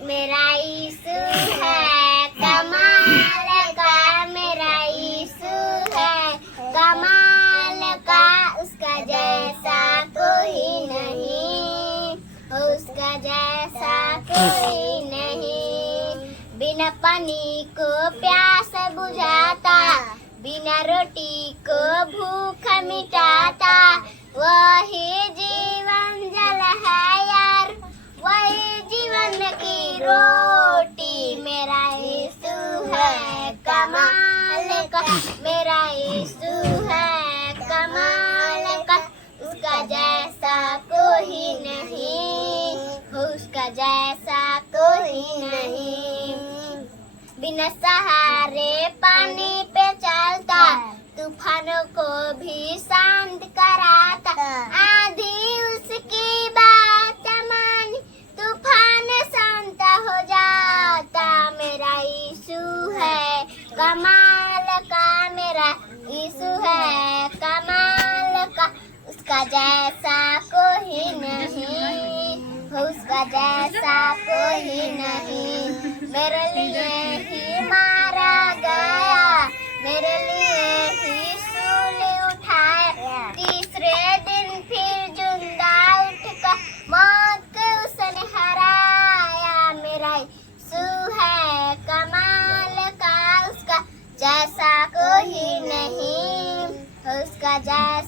मेरा यीशु है कमाल का, मेरा यीशु है कमाल का, उसका जैसा कोई नहीं, उसका जैसा कोई नहीं। बिना पानी को प्यास बुझाता, बिना रोटी को भूख मिटाता, वही जीवन जल है यार, वही जीवन की रोटी। मेरा यीशु है कमाल का, मेरा यीशु है कमाल का, उसका जैसा कोई नहीं, उसका जैसा कोई नहीं। बिना सहारे पानी पे चलता, तूफानों को भी शांत कराता, आधी उसकी बात मानी, तूफान शांत हो जाता। मेरा यीशु है कमाल का, मेरा यीशु है कमाल का, उसका जैसा कोई नहीं, उसका जैसा कोई नहीं। मेरे लिए ही मारा गया, मेरे लिए ही सूली उठाया, तीसरे दिन फिर जिंदा उठकर मौत को उसने हराया। मेरा यीशु है कमाल का, उसका जैसा कोई नहीं, उसका जैसा